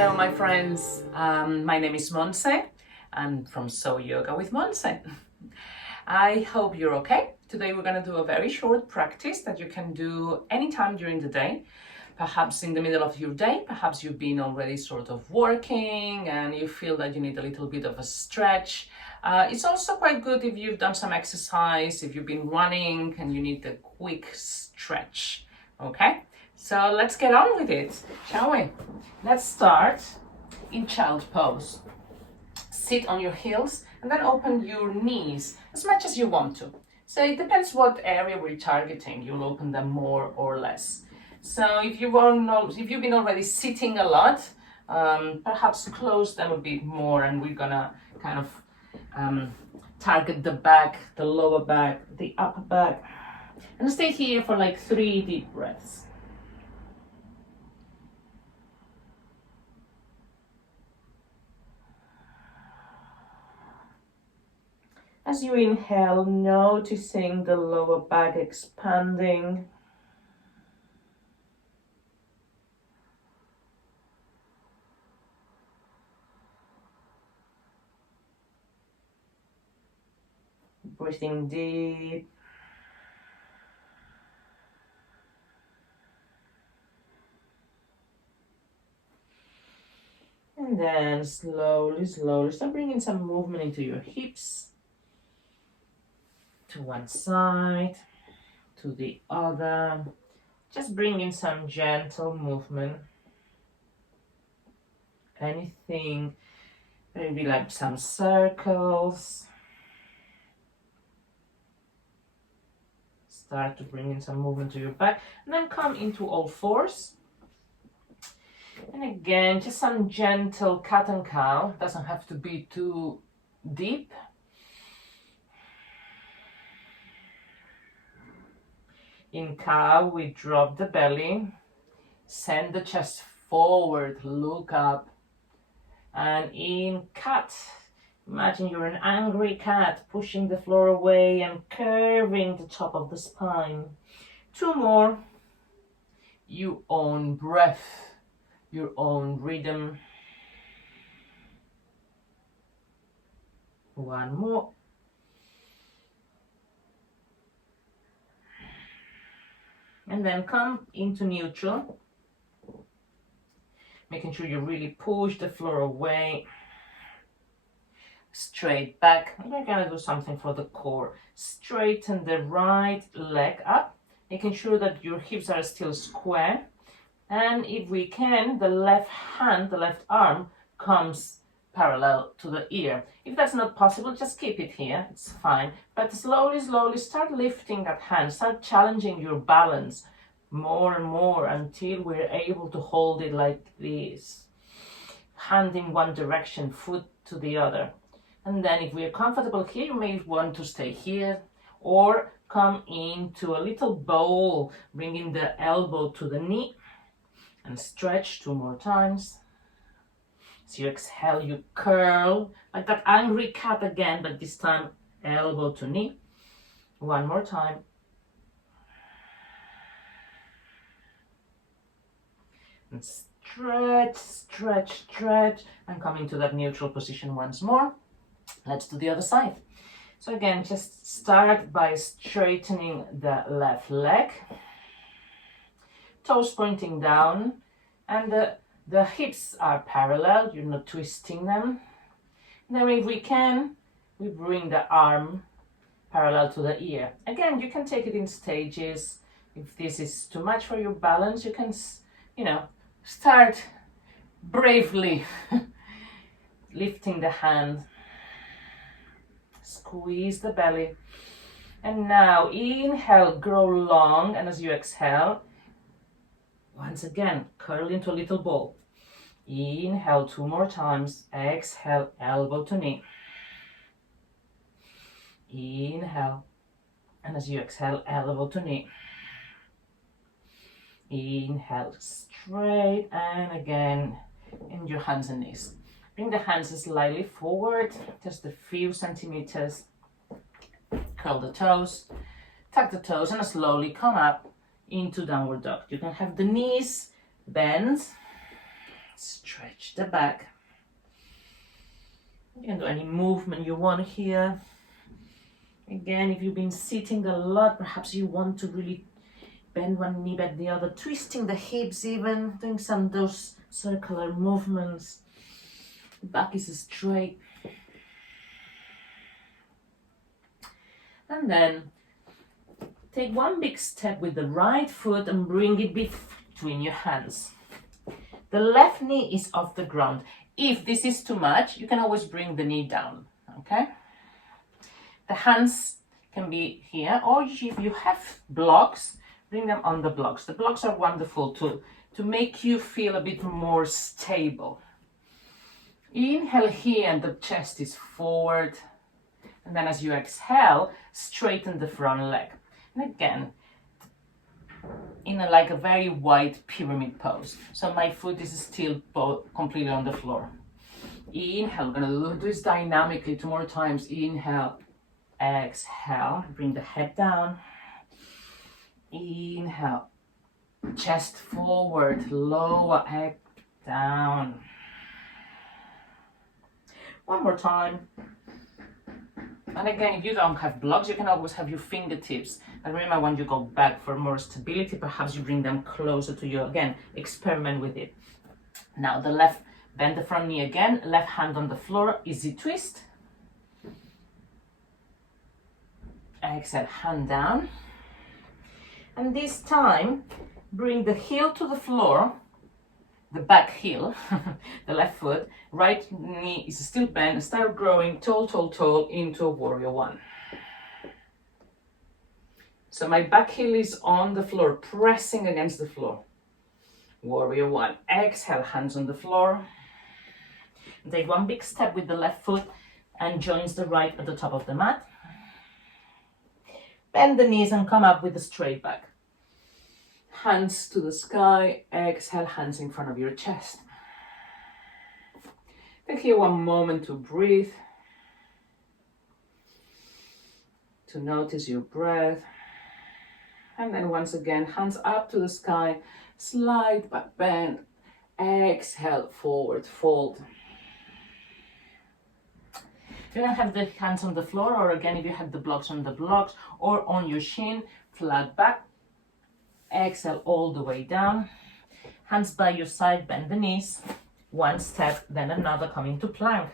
Hello my friends, my name is Monse. I'm from SOYOGA with Monse. I hope you're okay. Today we're going to do a very short practice that you can do anytime during the day. Perhaps in the middle of your day, perhaps you've been already sort of working and you feel that you need a little bit of a stretch. It's also quite good if you've done some exercise, if you've been running and you need a quick stretch. Okay, so let's get on with it, shall we? Let's start in child pose. Sit on your heels and then open your knees as much as you want to. So it depends what area we're targeting. You'll open them more or less. So if you've been already sitting a lot, perhaps close them a bit more, and we're gonna kind of target the back, the lower back, the upper back, and stay here for like 3 deep breaths. As you inhale, noticing the lower back expanding. Breathing deep. And then slowly start bringing some movement into your hips. To one side, to the other. Just bring in some gentle movement. Anything, maybe like some circles. Start to bring in some movement to your back, and then come into all fours. And again, just some gentle cat and cow. Doesn't have to be too deep. In cow, we drop the belly, send the chest forward, look up. And in cat, imagine you're an angry cat, pushing the floor away and curving the top of the spine. 2 more. Your own breath, your own rhythm. 1 more. And then come into neutral, making sure you really push the floor away. Straight back. We're gonna do something for the core. Straighten the right leg up, making sure that your hips are still square. And if we can, the left hand, the left arm comes parallel to the ear. If that's not possible, just keep it here, it's fine. But slowly start lifting that hand, start challenging your balance more and more until we're able to hold it like this. Hand in one direction, foot to the other. And then if we're comfortable here, you may want to stay here or come into a little bowl, bringing the elbow to the knee and stretch 2 more times. As you exhale, you curl like that angry cat again, but this time elbow to knee. 1 more time. And stretch, and come into that neutral position once more. Let's do the other side. So again, just start by straightening the left leg. Toes pointing down, and the hips are parallel, you're not twisting them. Then if we can, we bring the arm parallel to the ear. Again, you can take it in stages. If this is too much for your balance, you can, start bravely lifting the hand. Squeeze the belly. And now inhale, grow long, and as you exhale, once again, curl into a little ball. Inhale 2 more times. Exhale, elbow to knee. Inhale. And as you exhale, elbow to knee. Inhale, straight, and again, in your hands and knees. Bring the hands slightly forward, just a few centimeters. Curl the toes, tuck the toes, and slowly come up into downward dog. You can have the knees bend, Stretch the back. You can do any movement you want here. Again, if you've been sitting a lot, perhaps you want to really bend one knee back the other, twisting the hips even, doing some of those circular movements. The back is straight. And then take one big step with the right foot and bring it between your hands. The left knee is off the ground. If this is too much, you can always bring the knee down, okay? The hands can be here, or if you have blocks, bring them on the blocks. The blocks are wonderful to make you feel a bit more stable. Inhale here and the chest is forward. And then as you exhale, straighten the front leg. And again, in like a very wide pyramid pose. So my foot is still completely on the floor. Inhale, we're gonna do this dynamically 2 more times. Inhale, exhale, bring the head down. Inhale, chest forward, lower, head down. One more time. And again, if you don't have blocks, you can always have your fingertips. And remember, when you go back for more stability, perhaps you bring them closer to you. Again, experiment with it. Now the left, bend the front knee again, left hand on the floor, easy twist. Exhale, hand down. And this time, bring the heel to the floor, the back heel, the left foot, right knee is still bent, start growing tall, tall, tall into a warrior one. So my back heel is on the floor, pressing against the floor. Warrior one. Exhale, hands on the floor. Take one big step with the left foot and joins the right at the top of the mat. Bend the knees and come up with a straight back. Hands to the sky, exhale, hands in front of your chest. Take here one moment to breathe, to notice your breath. And then once again, hands up to the sky, slide back, bend, exhale, forward, fold. You can have the hands on the floor, or again, if you have the blocks on the blocks, or on your shin, flat back. Exhale all the way down. Hands by your side, bend the knees. One step, then another, coming to plank.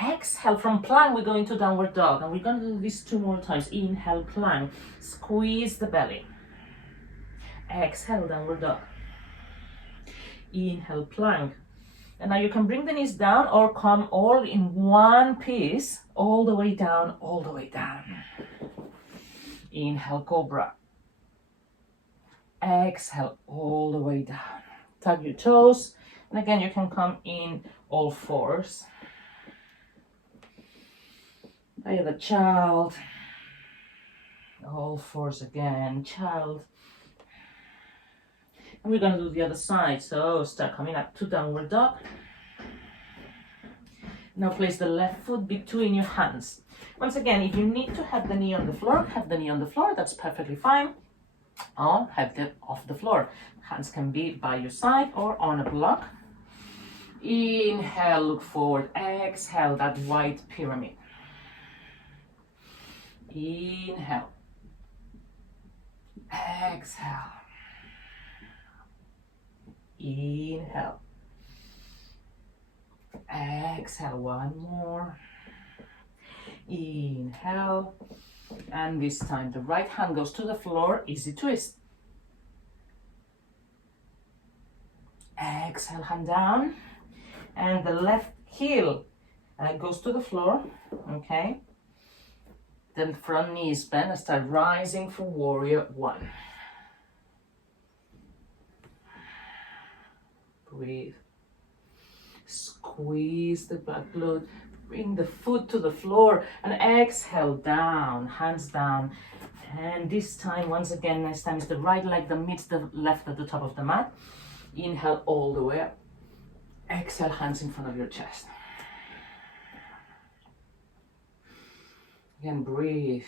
Exhale from plank, we go into downward dog. And we're going to do this 2 more times. Inhale, plank. Squeeze the belly. Exhale, downward dog. Inhale, plank. And now you can bring the knees down or come all in one piece, all the way down, all the way down. Inhale, cobra. Exhale all the way down. Tug your toes. And again, you can come in all fours. By the child. All fours again, child. And we're going to do the other side. So start coming up to downward dog. Now place the left foot between your hands. Once again, if you need to have the knee on the floor, have the knee on the floor. That's perfectly fine. Or have them off the floor. Hands can be by your side or on a block. Inhale, look forward. Exhale, that wide pyramid. Inhale. Exhale. Inhale. Exhale, one more. Inhale. And this time the right hand goes to the floor, easy twist. Exhale, hand down. And the left heel goes to the floor, okay? Then front knee is bent and start rising for warrior one. Breathe. Squeeze the back glute. Bring the foot to the floor and exhale down, hands down. And this time, once again, next time is the right leg that meets the left at the top of the mat. Inhale all the way up. Exhale, hands in front of your chest. Again, breathe.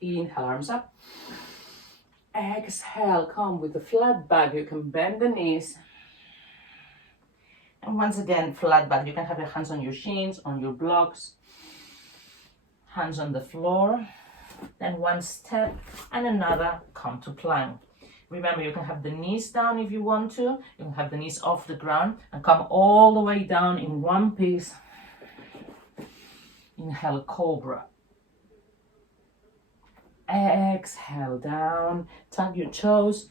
Inhale, arms up. Exhale, come with a flat back. You can bend the knees. And once again, flat back. You can have your hands on your shins, on your blocks, hands on the floor. Then one step and another, come to plank. Remember, you can have the knees down if you want to. You can have the knees off the ground and come all the way down in one piece. Inhale, cobra. Exhale, down. Tap your toes.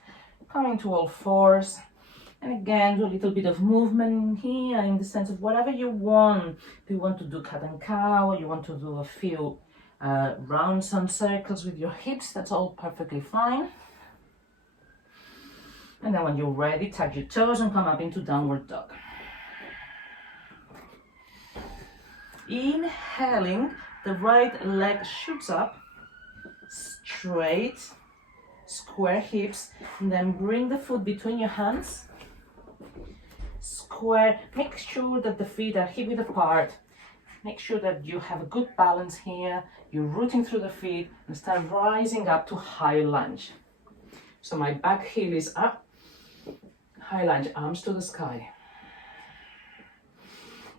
Come into all fours. And again, do a little bit of movement here in the sense of whatever you want. If you want to do cat and cow, or you want to do a few rounds and circles with your hips, that's all perfectly fine. And then when you're ready, tap your toes and come up into downward dog. Inhaling, the right leg shoots up, straight, square hips, and then bring the foot between your hands. Square, make sure that the feet are hip width apart. Make sure that you have a good balance here. You're rooting through the feet and start rising up to high lunge. So my back heel is up, high lunge, arms to the sky.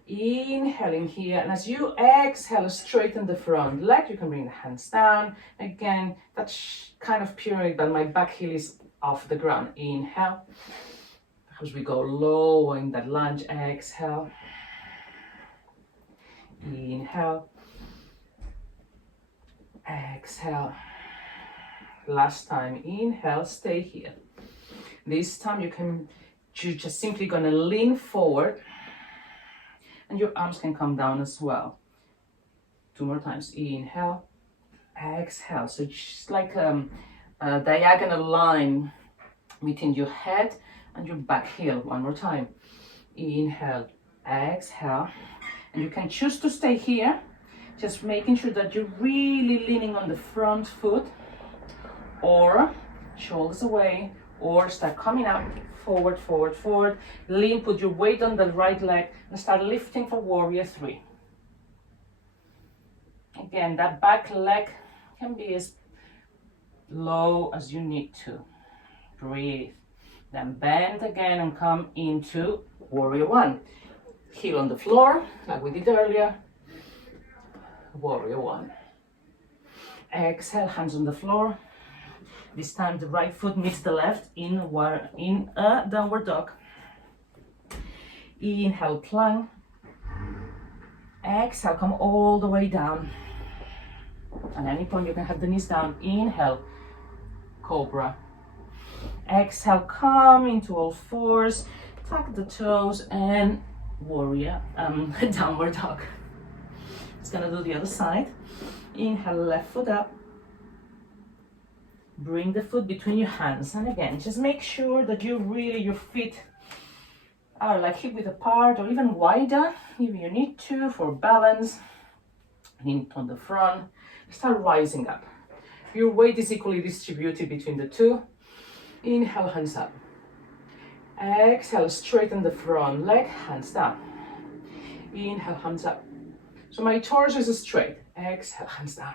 Inhaling here, and as you exhale, straighten the front leg. You can bring the hands down. Again, that's kind of pyramid, but my back heel is off the ground. Inhale. As we go lower in that lunge, exhale. Inhale. Exhale. Last time, inhale, stay here. This time you're just simply gonna lean forward and your arms can come down as well. 2 more times, inhale, exhale. So just like a diagonal line between your head and your back heel. 1 more time, inhale, exhale. And you can choose to stay here, just making sure that you're really leaning on the front foot, or shoulders away, or start coming up, forward, forward, forward. Lean, put your weight on the right leg and start lifting for warrior 3. Again, that back leg can be as low as you need to. Breathe. Then bend again and come into warrior 1. Heel on the floor, like we did earlier. Warrior 1. Exhale, hands on the floor. This time the right foot meets the left in a downward dog. Inhale, plank. Exhale, come all the way down. At any point you can have the knees down. Inhale, cobra. Exhale, come into all fours. Tuck the toes and warrior, downward dog. It's gonna do the other side. Inhale, left foot up. Bring the foot between your hands, and again, just make sure that your feet are like hip width apart or even wider if you need to for balance. Lean on the front, start rising up. Your weight is equally distributed between the two. Inhale, hands up. Exhale, straighten the front leg, hands down. Inhale, hands up. So my torso is straight. Exhale, hands down.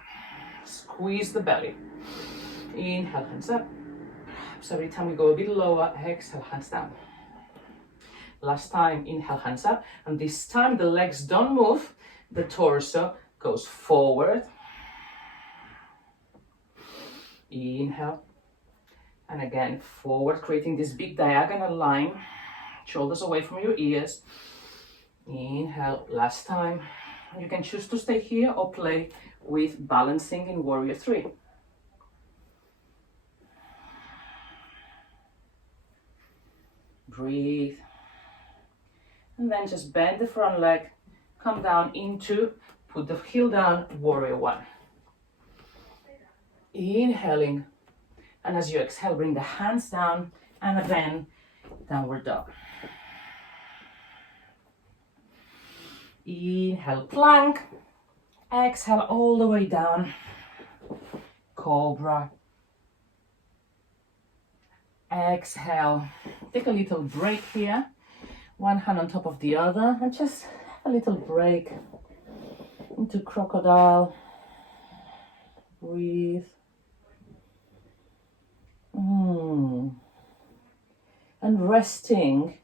Squeeze the belly. Inhale, hands up. So every time we go a bit lower, exhale, hands down. Last time, inhale, hands up. And this time the legs don't move. The torso goes forward. Inhale. And again, forward, creating this big diagonal line. Shoulders away from your ears. Inhale, last time. You can choose to stay here or play with balancing in warrior 3. Breathe. And then just bend the front leg, come down into, put the heel down, warrior 1. Inhaling. And as you exhale, bring the hands down and again, downward dog. Inhale, plank. Exhale all the way down. Cobra. Exhale. Take a little break here. One hand on top of the other and just a little break into crocodile. Breathe. And resting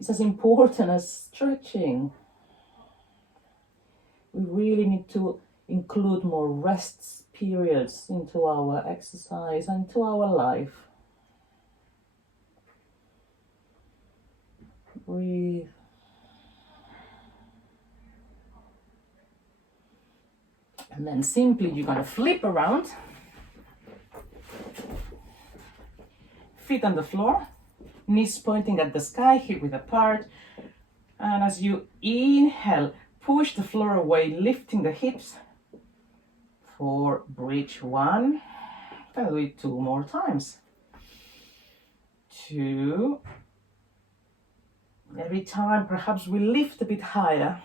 is as important as stretching. We really need to include more rest periods into our exercise and to our life. Breathe. And then simply you're going to flip around. Feet on the floor, knees pointing at the sky, hip width apart. And as you inhale, push the floor away, lifting the hips for bridge 1. Gonna do it 2 more times. 2. Every time perhaps we lift a bit higher.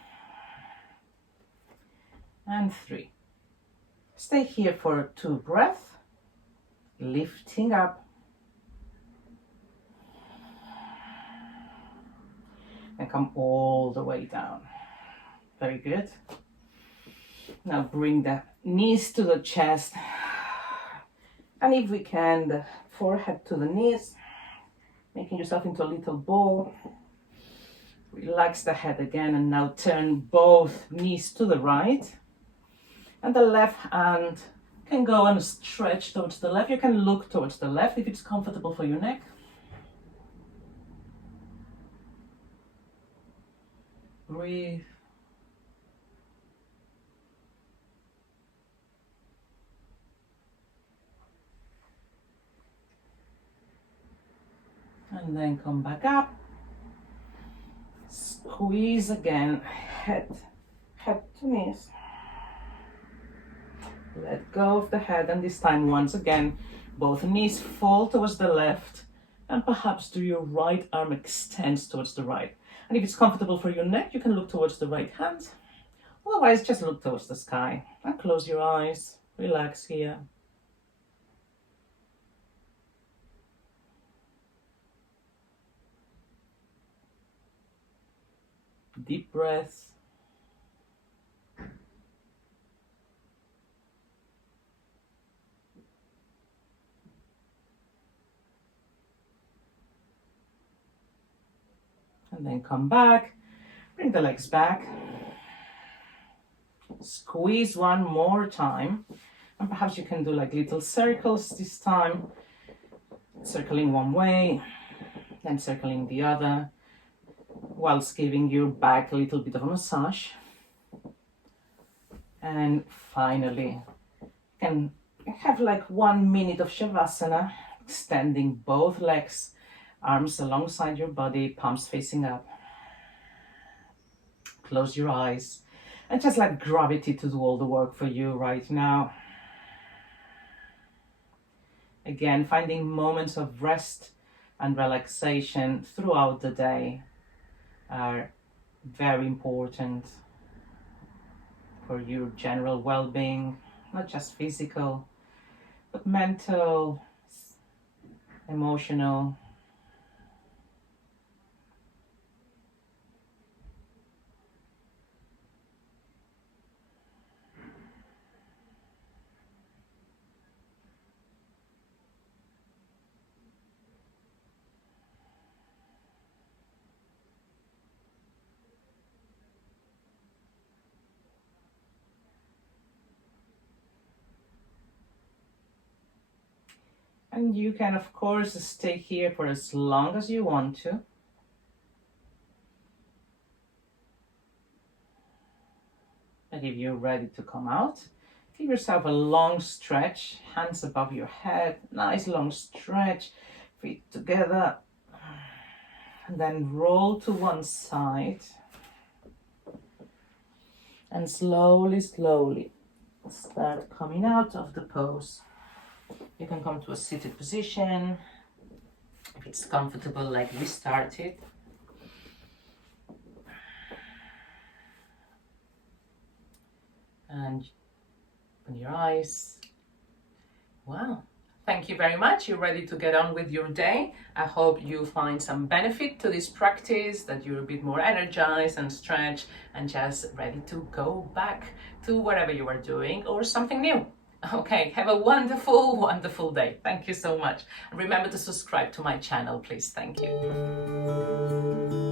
And 3. Stay here for 2 breaths, lifting up. And come all the way down. Very good. Now bring the knees to the chest. And if we can, the forehead to the knees, making yourself into a little ball. Relax the head again, and now turn both knees to the right. And the left hand can go and stretch towards the left. You can look towards the left if it's comfortable for your neck. Breathe. And then come back up. Squeeze again, head to knees. Let go of the head, and this time once again, both knees fall towards the left, and perhaps do your right arm extends towards the right. And if it's comfortable for your neck, you can look towards the right hand. Otherwise, just look towards the sky and close your eyes. Relax here. Deep breath. And then come back, bring the legs back, squeeze one more time, and perhaps you can do like little circles this time, circling one way, then circling the other, whilst giving your back a little bit of a massage. And finally, you can have like 1 minute of Shavasana, extending both legs, arms alongside your body, palms facing up. Close your eyes and just let gravity to do all the work for you right now. Again, finding moments of rest and relaxation throughout the day are very important for your general well-being, not just physical, but mental, emotional. And you can, of course, stay here for as long as you want to. And if you're ready to come out, give yourself a long stretch, hands above your head, nice long stretch, feet together. And then roll to one side. And slowly, slowly start coming out of the pose. You can come to a seated position if it's comfortable, like we started. And open your eyes. Wow. Thank you very much. You're ready to get on with your day. I hope you find some benefit to this practice, that you're a bit more energized and stretched and just ready to go back to whatever you are doing or something new. Okay, have a wonderful, wonderful day. Thank you so much. And remember to subscribe to my channel, please. Thank you.